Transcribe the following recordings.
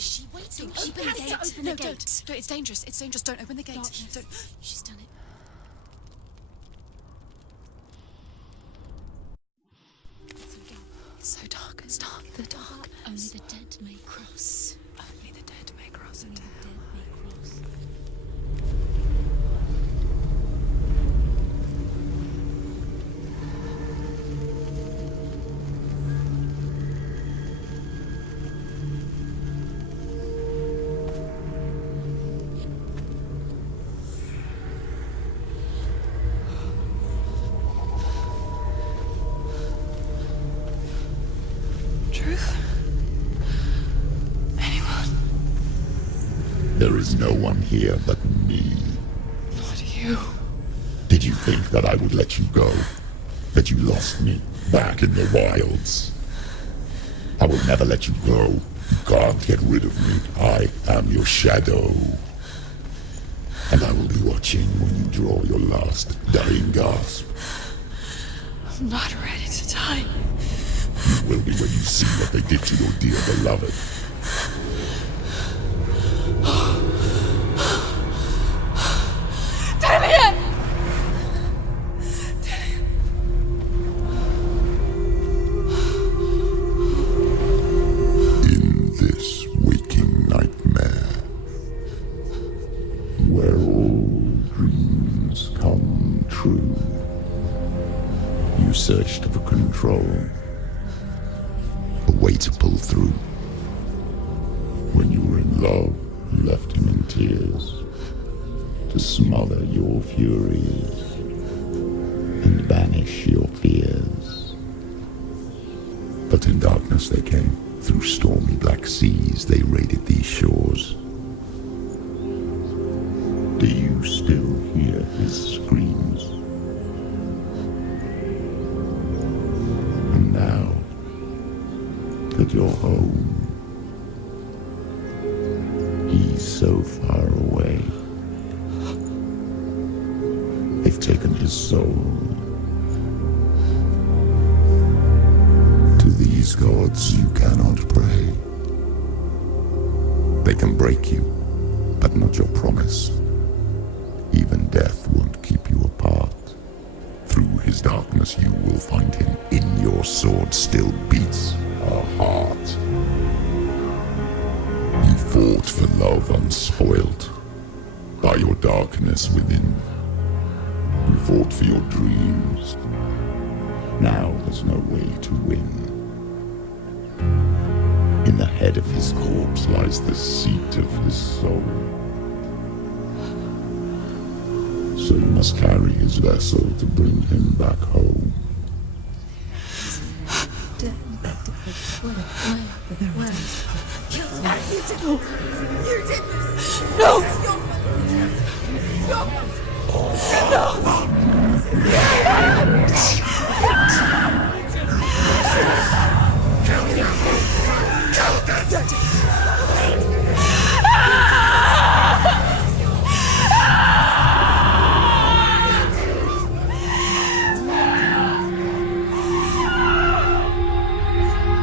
Is she waiting? Open the gate. Open the gate. No, it's dangerous. It's dangerous. Don't open the gate. Don't. She's done it. It's so dark. It's dark. The darkness. Only the dead may cross. Only the dead may cross into hell. Truth? Anyone? There is no one here but me. Not you. Did you think that I would let you go? That you lost me back in the wilds? I will never let you go. You can't get rid of me. I am your shadow. And I will be watching when you draw your last dying gasp. I'm not ready to die. You will be when you see what they did to your dear beloved. Damien! In this waking nightmare, where all dreams come true, you searched for control, a way to pull through. When you were in love, you left him in tears, to smother your furies and banish your fears. But in darkness they came, through stormy black seas they raided these shores. Do you still hear his screams? And now that you're home, he's so far away. They've taken his soul. To these gods you cannot pray. They can break you, but not your promise. Even death won't keep you apart. Through his darkness you will find him. In your sword still beats a heart. You fought for love unspoilt by your darkness within. You fought for your dreams. Now there's no way to win. In the head of his corpse lies the seat of his soul. So you must carry his vessel to bring him back home. You did this! No! This is your fault!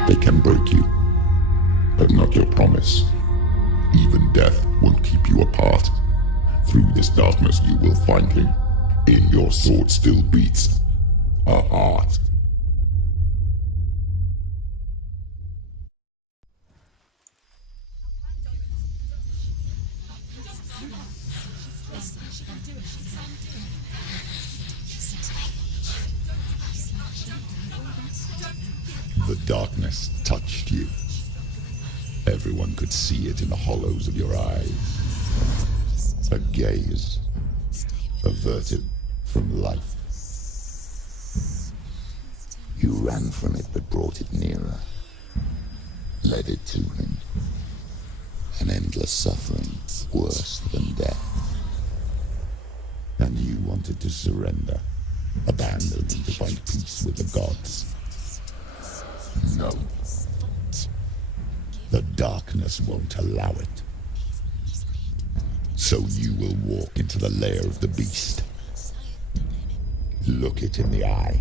They can break you, but not your promise. Even death won't keep you apart. Through this darkness you will find him. In your sword still beats a heart. The darkness touched you. Everyone could see it in the hollows of your eyes. A gaze averted from life. You ran from it but brought it nearer, led it to him. An endless suffering, worse than death. And you wanted to surrender, abandon and to find peace with the gods. No. The darkness won't allow it. So you will walk into the lair of the beast. Look it in the eye,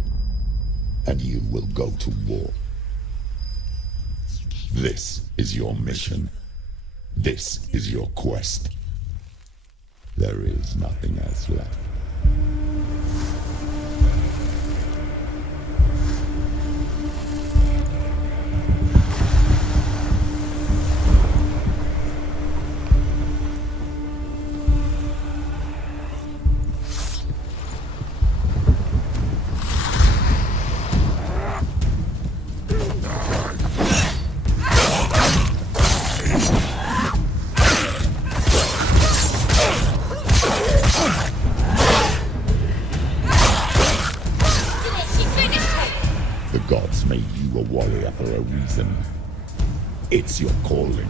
and you will go to war. This is your mission. This is your quest. There is nothing else left. The gods made you a warrior for a reason. It's your calling.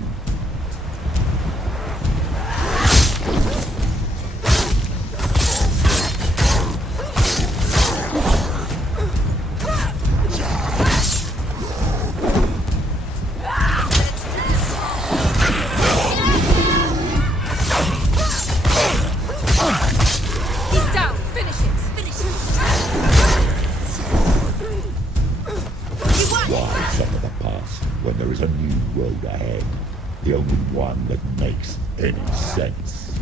He's down. Finish it. Finish it. You won. Why suffer the past when there is a new road ahead? The only one that makes any sense.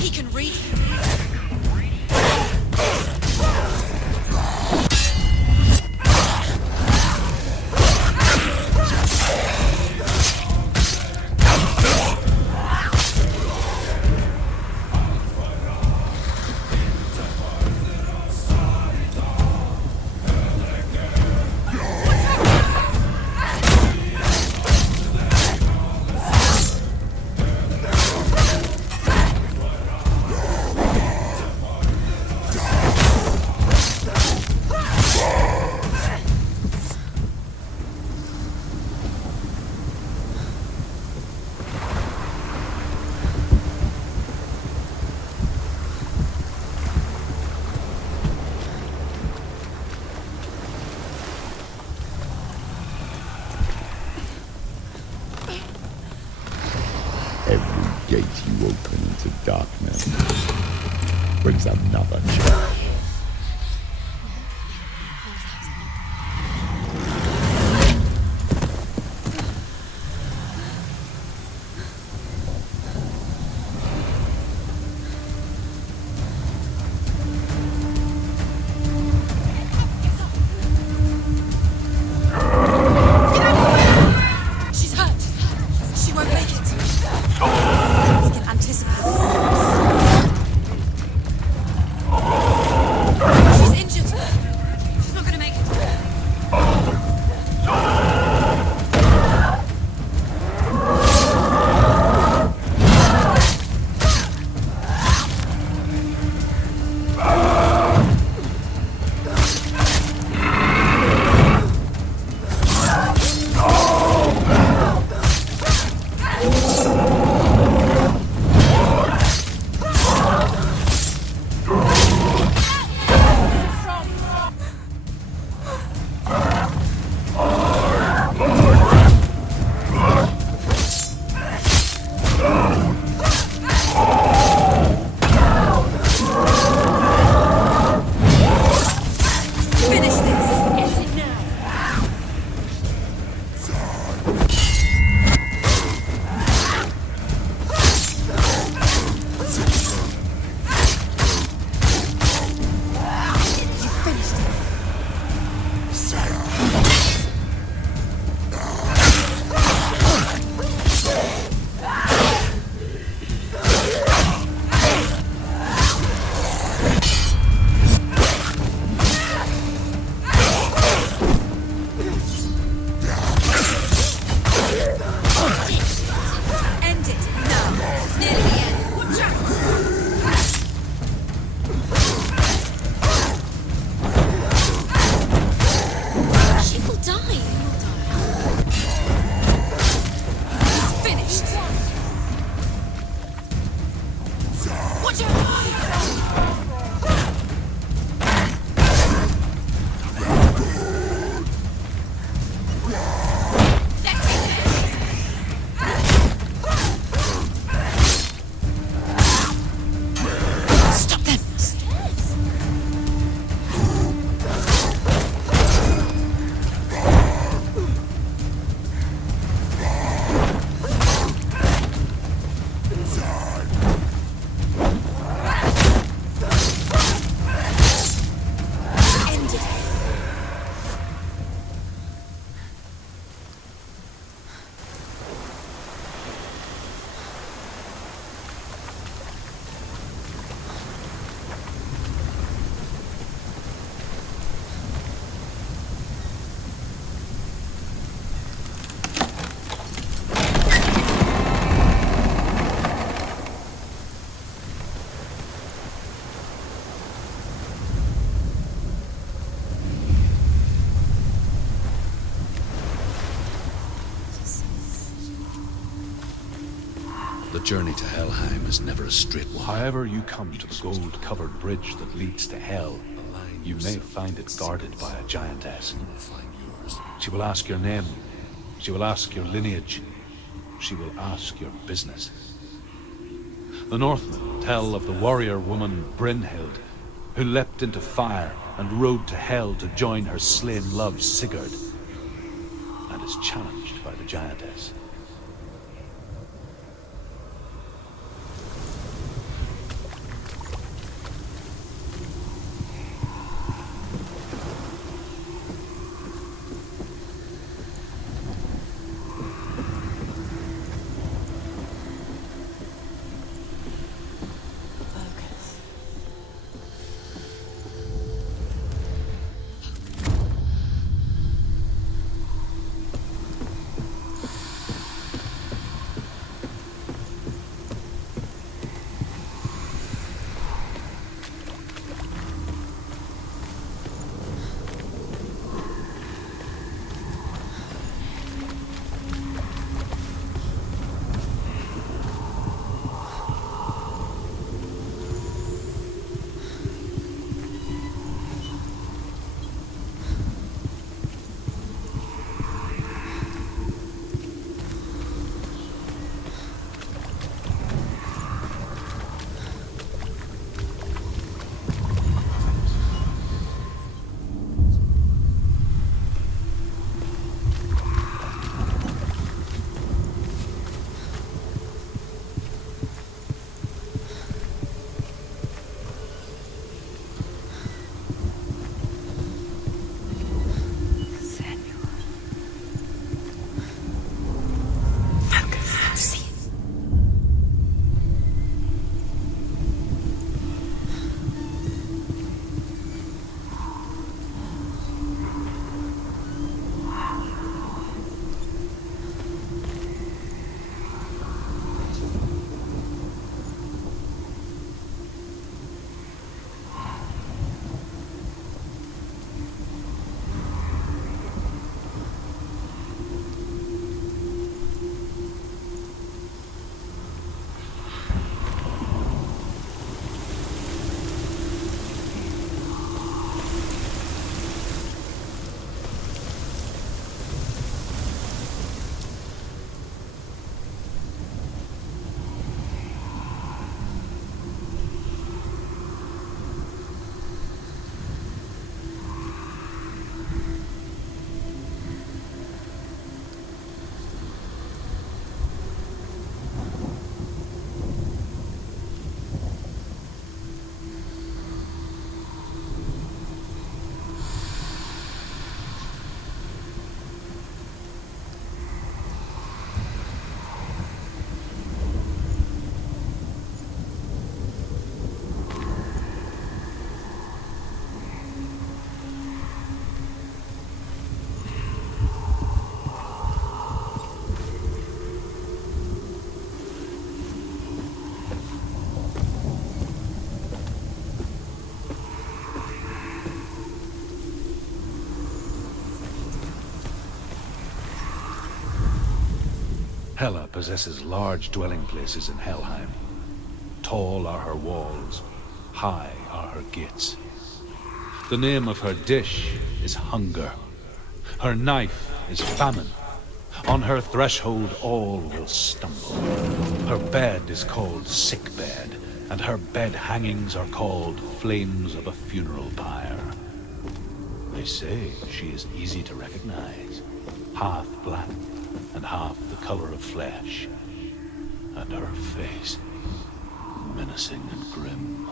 He can read. Every gate you open into darkness brings another challenge. She's hurt. She won't make it. We can anticipate. The journey to Helheim is never a straight one. However you come to the gold-covered bridge that leads to Hell, you may find it guarded by a giantess. She will ask your name. She will ask your lineage. She will ask your business. The Northmen tell of the warrior woman Brynhild, who leapt into fire and rode to Hell to join her slain love Sigurd, and is challenged by the giantess. Hela possesses large dwelling places in Helheim. Tall are her walls, high are her gates. The name of her dish is hunger. Her knife is famine. On her threshold all will stumble. Her bed is called sick bed, and her bed hangings are called flames of a funeral pyre. They say she is easy to recognize, half black and half the color of flesh, and her face menacing and grim.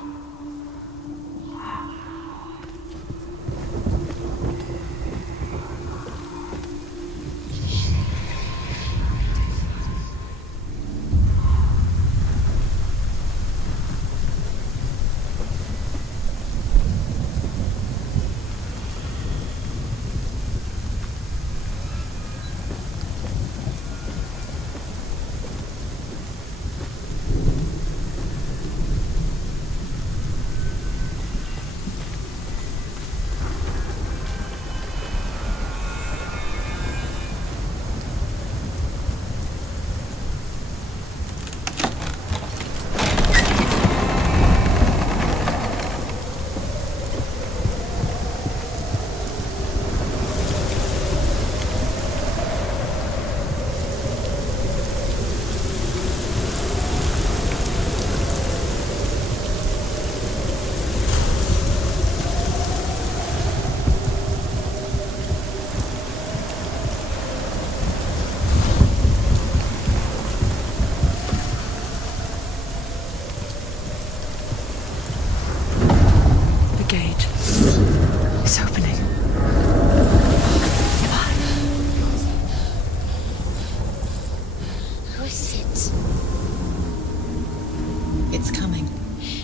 It's coming.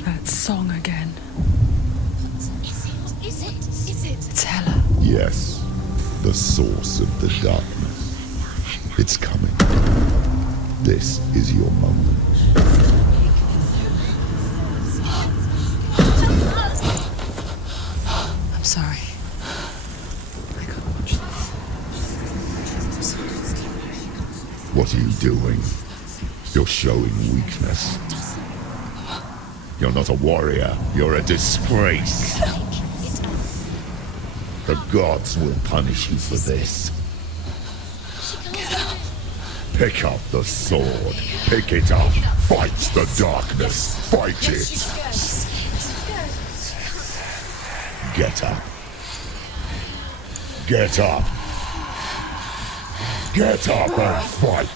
That song again. Is it? It's Hela. Yes, the source of the darkness. It's coming. This is your moment. I'm sorry. I can't watch this. What are you doing? You're showing weakness. You're not a warrior. You're a disgrace. The gods will punish you for this. Pick up the sword. Pick it up. Fight the darkness. Fight it. Get up. Get up. Get up and fight.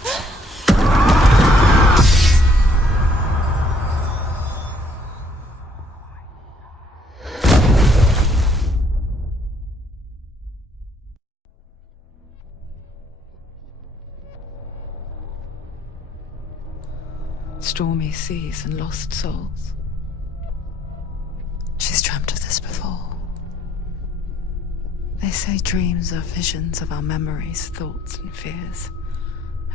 Stormy seas and lost souls. She's dreamt of this before. They say dreams are visions of our memories, thoughts, and fears,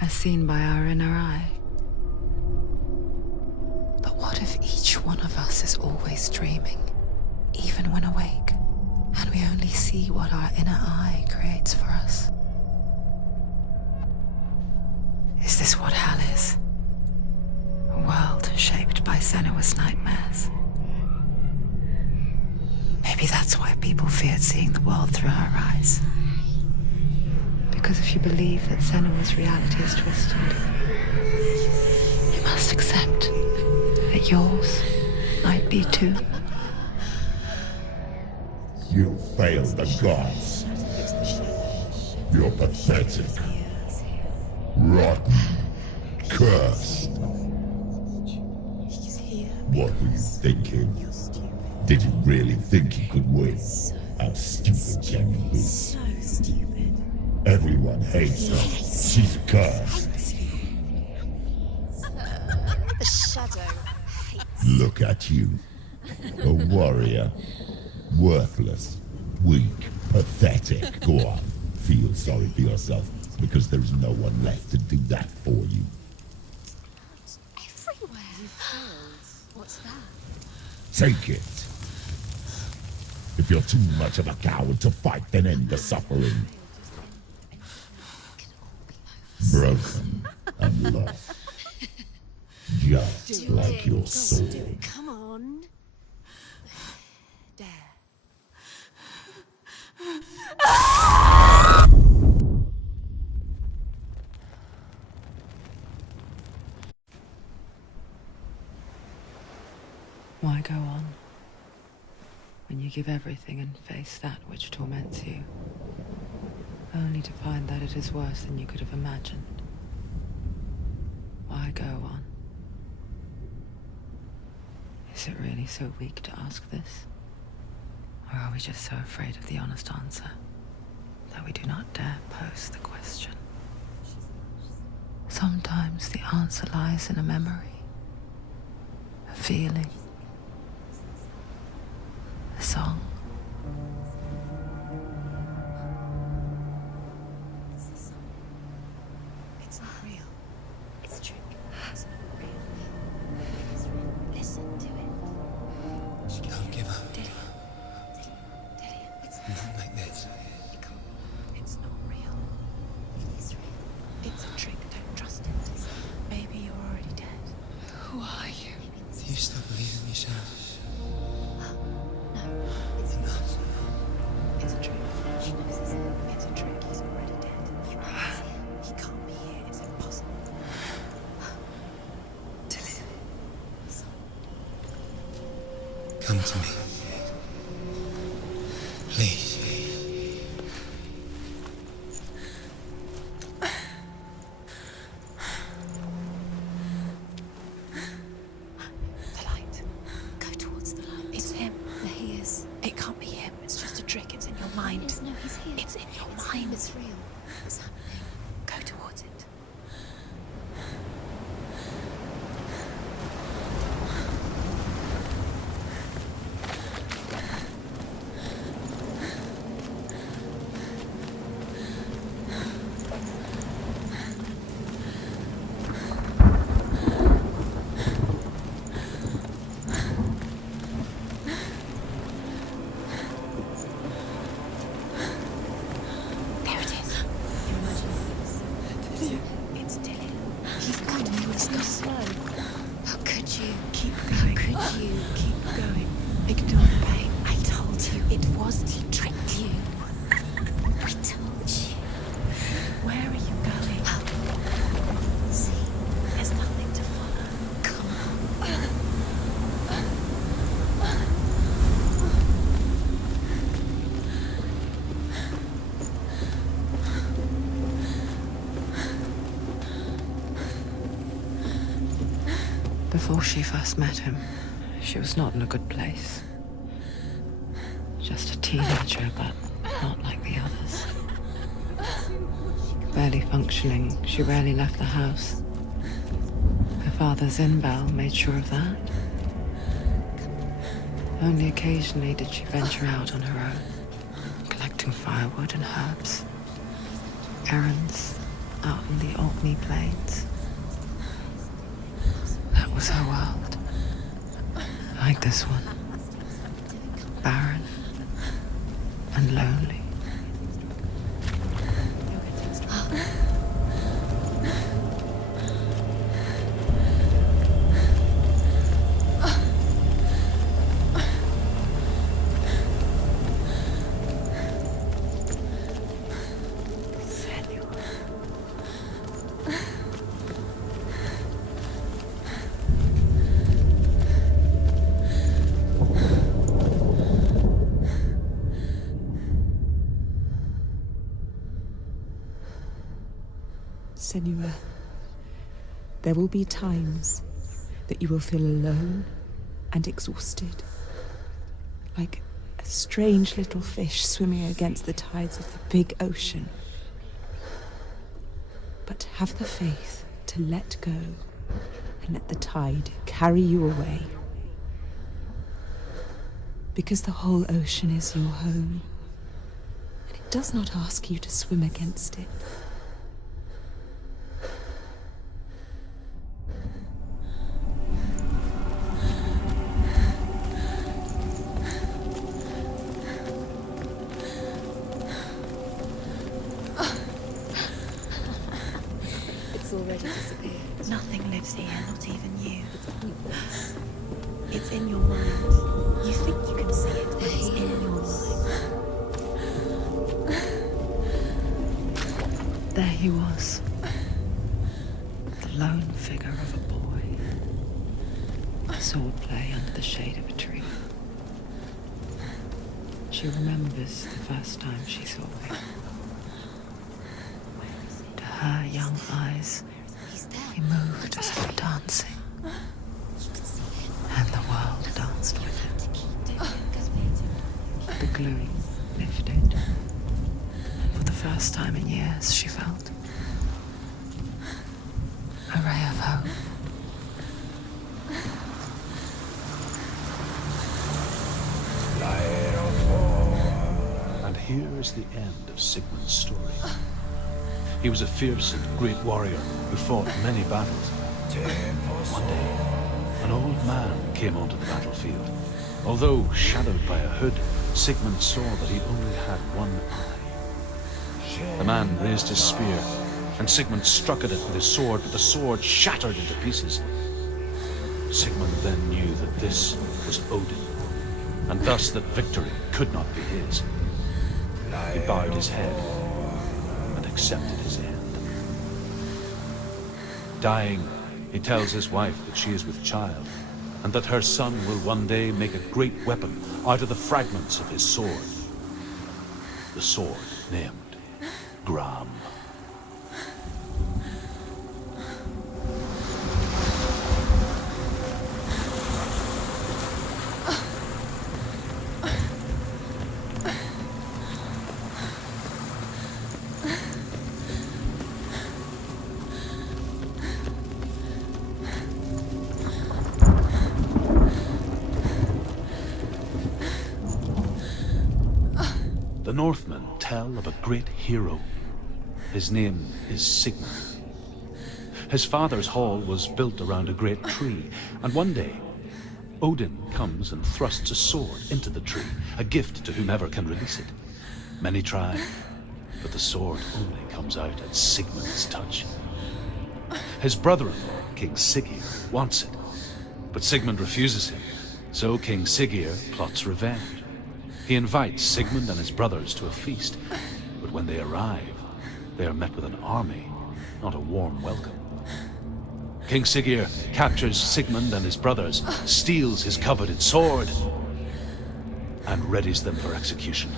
as seen by our inner eye. But what if each one of us is always dreaming, even when awake, and we only see what our inner eye creates for us? Is this what hell is? A world shaped by Senua's nightmares. Maybe that's why people feared seeing the world through her eyes. Because if you believe that Senua's reality is twisted, you must accept that yours might be too. You failed the gods. You're pathetic. Rotten. Cursed. What were you thinking? Did you really think you could win? How stupid can you be? So stupid. Everyone hates her. She's cursed. The shadow hates. Look at you. A warrior. Worthless. Weak. Pathetic. Go on. Feel sorry for yourself, because there is no one left to do that for you. Everywhere. You failed. What's that? Take it. If you're too much of a coward to fight, then end the suffering. Broken and lost. Just like your soul. Come on. Dare. Why go on when you give everything and face that which torments you, only to find that it is worse than you could have imagined? Why go on? Is it really so weak to ask this? Or are we just so afraid of the honest answer that we do not dare pose the question? Sometimes the answer lies in a memory, a feeling, a song. It's not real. It's a trick. It's not real. It is real. Listen to it. Don't give up. Dillian. It's Not like this. It can't. It's not real. It is real. It's a trick. Don't trust it. Maybe you're already dead. Who are you? Maybe this Do you still believe in yourself? No, it's not. It's a trick. She knows it's him. It's a trick. He's already dead. He knows it's him. He can't be here. It's impossible. Come to me. Please. The light. Go towards the light. It's him. There he is. It can't be him. It's just a trick. It's in your mind. No, he's here. It's in your mind. It's real. It's happening. Go towards it. you. Keep going. Ignore the pain. I told you it was he tricked you. I told you. Where are you going? See, there's nothing to follow. Come on. Before she first met him, she was not in a good place. Just a teenager, but not like the others. Barely functioning, she rarely left the house. Her father Zinbal made sure of that. Only occasionally did she venture out on her own, collecting firewood and herbs. Errands out in the Orkney Plains. That was her world. Like this one. Barren and lonely. Senua, there will be times that you will feel alone and exhausted, like a strange little fish swimming against the tides of the big ocean. But have the faith to let go and let the tide carry you away. Because the whole ocean is your home, and it does not ask you to swim against it. Already disappeared. Nothing lives here, not even you. It's in your mind. You think you can see it, but it's in your mind. There he was. The lone figure of a boy. Swordplay under the shade of a tree. She remembers the first time she saw him. To her young eyes, he moved as if dancing. And the world danced with him. The gloom lifted. And for the first time in years, she felt a ray of hope. And here is the end of Sigmund's story. He was a fierce and great warrior who fought many battles. One day, an old man came onto the battlefield. Although shadowed by a hood, Sigmund saw that he only had one eye. The man raised his spear, and Sigmund struck at it with his sword, but the sword shattered into pieces. Sigmund then knew that this was Odin, and thus that victory could not be his. He bowed his head and accepted his end. Dying, he tells his wife that she is with child, and that her son will one day make a great weapon out of the fragments of his sword. The sword named Gram. The Northmen tell of a great hero. His name is Sigmund. His father's hall was built around a great tree, and one day, Odin comes and thrusts a sword into the tree, a gift to whomever can release it. Many try, but the sword only comes out at Sigmund's touch. His brother-in-law, King Siggeir, wants it, but Sigmund refuses him, So King Siggeir plots revenge. He invites Sigmund and his brothers to a feast, but when they arrive, they are met with an army, not a warm welcome. King Siggeir captures Sigmund and his brothers, steals his coveted sword, and readies them for execution.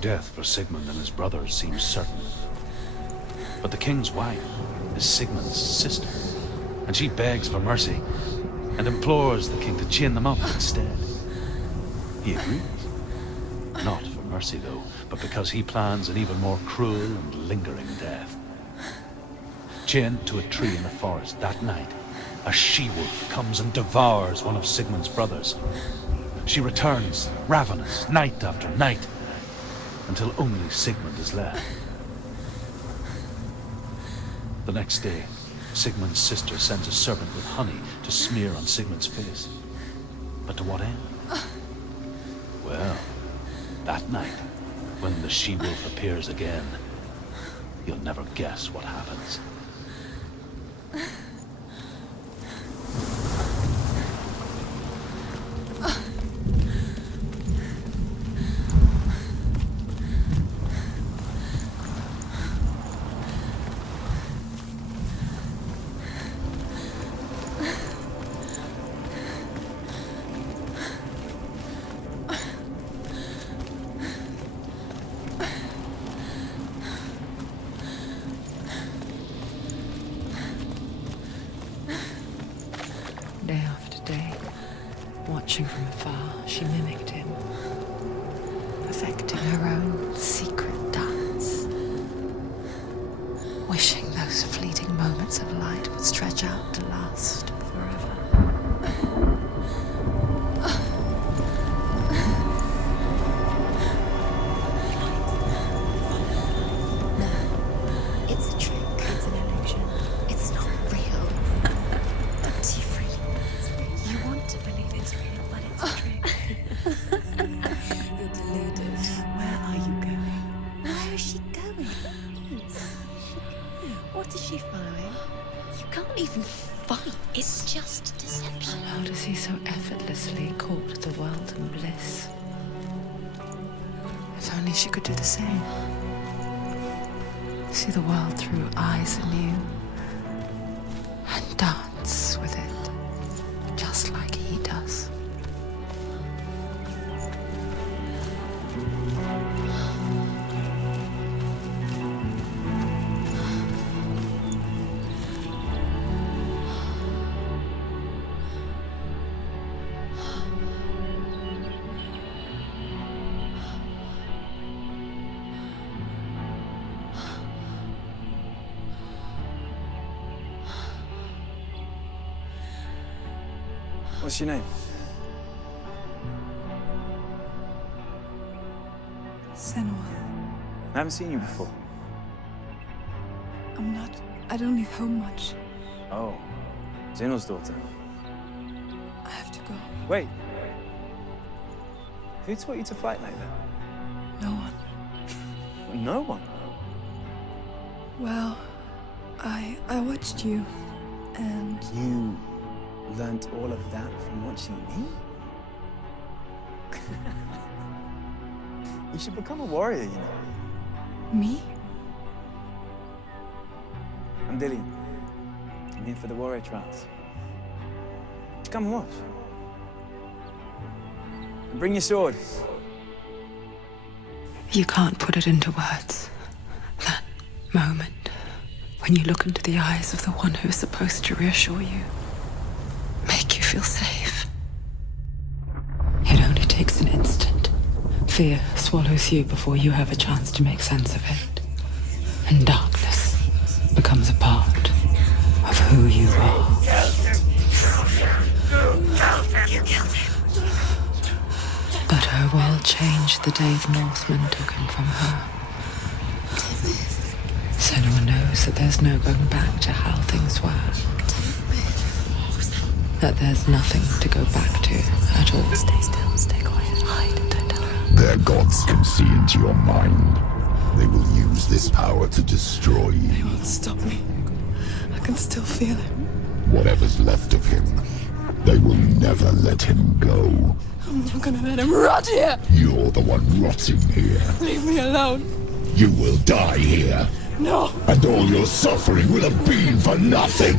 Death for Sigmund and his brothers seems certain. But the king's wife is Sigmund's sister, and she begs for mercy and implores the king to chain them up instead. He agrees. Not for mercy, though, but because he plans an even more cruel and lingering death. Chained to a tree in the forest that night, a she-wolf comes and devours one of Sigmund's brothers. She returns, ravenous, night after night, until only Sigmund is left. The next day, Sigmund's sister sends a servant with honey to smear on Sigmund's face. But to what end? Well, that night, when the she-wolf appears again, you'll never guess what happens. Day after day, watching from afar, she mimicked him, perfecting her own secret dance, wishing those fleeting moments of light would stretch out to last forever. No, it's a trick. It's an illusion. It's not real. But you want to believe it's real, but it's a trick. You're deluded. Where are you going? Where is she going? What is she following? You can't even fight. It's just deception. How does he so effortlessly court the world and bliss? If only she could do the same. See the world through eyes anew and dance with it, just like he does. What's your name? Senua. I haven't seen you before. I don't leave home much. Oh, Zenua's daughter. I have to go. Wait. Who taught you to fight like that? No one. No one? Well, I watched you, and You learnt all of that from watching me? You should become a warrior, you know. me? I'm Dillian. I'm here for the warrior trials. Come and watch. And bring your sword. You can't put it into words. That moment when you look into the eyes of the one who is supposed to reassure you, make you feel safe. It only takes an instant. Fear swallows you before you have a chance to make sense of it. And darkness becomes a part of who you are. You killed him. But her world changed the day the Northmen took him from her. Senua knows that there's no going back to how things were. That there's nothing to go back to at all. Stay still, stay quiet, hide, don't tell her. Their gods can see into your mind. They will use this power to destroy you. They won't stop me. I can still feel him. Whatever's left of him, they will never let him go. I'm not gonna let him rot here. You're the one rotting here. Leave me alone. You will die here. No. And all your suffering will have been for nothing.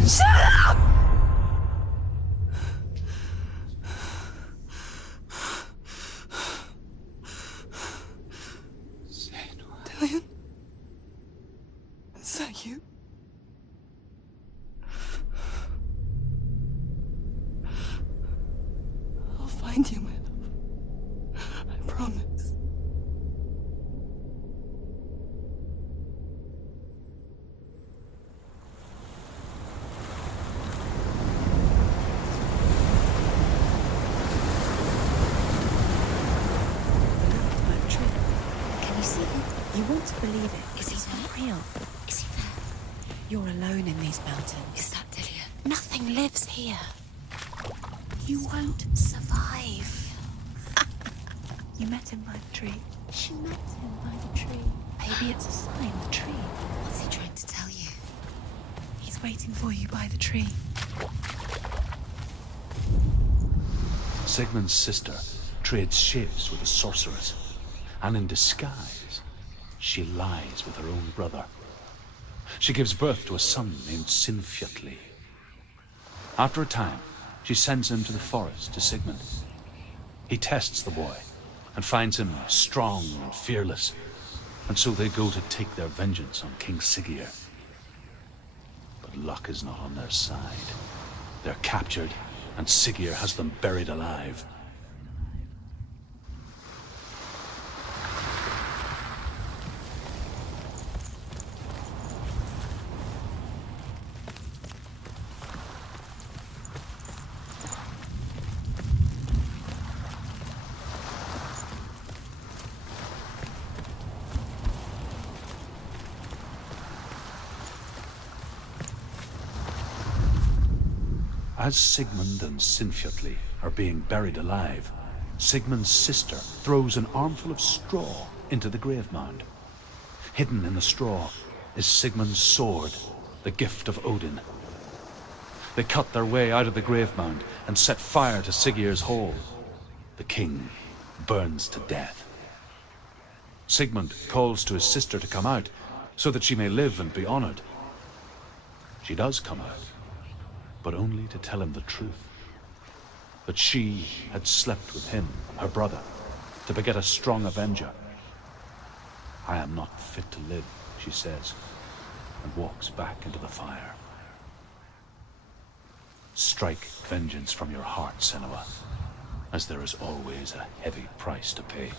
Dillian? Is that you? I'll find you, my love. I promise. Can you see him? You want to believe it. Is he not real? Is he there? You're alone in these mountains. Is that Dillian? Nothing lives here. You won't survive. You met him by the tree. She met him by the tree. Maybe it's a sign, the tree. What's he trying to tell you? He's waiting for you by the tree. Sigmund's sister trades shapes with a sorceress, and in disguise, she lies with her own brother. She gives birth to a son named Sinfjotli. After a time, she sends him to the forest to Sigmund. He tests the boy and finds him strong and fearless, and so they go to take their vengeance on King Siggeir. But luck is not on their side. They're captured, and Siggeir has them buried alive. As Sigmund and Sinfjotli are being buried alive, Sigmund's sister throws an armful of straw into the grave mound. Hidden in the straw is Sigmund's sword, the gift of Odin. They cut their way out of the grave mound and set fire to Siggeir's hall. The king burns to death. Sigmund calls to his sister to come out so that she may live and be honored. She does come out, but only to tell him the truth. That she had slept with him, her brother, to beget a strong avenger. I am not fit to live, she says, and walks back into the fire. Strike vengeance from your heart, Senua, as there is always a heavy price to pay.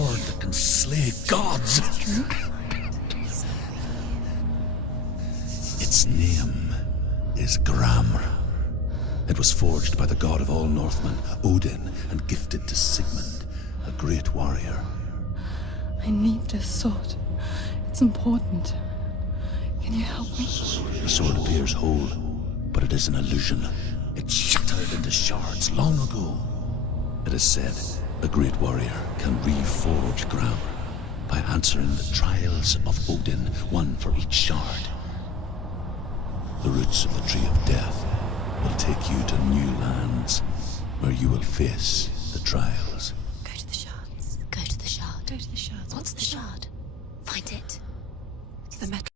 sword that can slay gods. Its name is Gramr. It was forged by the god of all Northmen, Odin, and gifted to Sigmund, a great warrior. I need this sword. It's important. Can you help me? The sword appears whole, but it is an illusion. It shattered into shards long ago. It is said a great warrior can reforge Gramr by answering the trials of Odin, one for each shard. The roots of the Tree of Death will take you to new lands where you will face the trials. Go to the shards. Go to the shard. Go to the shards. What's the shard? Find it. It's the metal.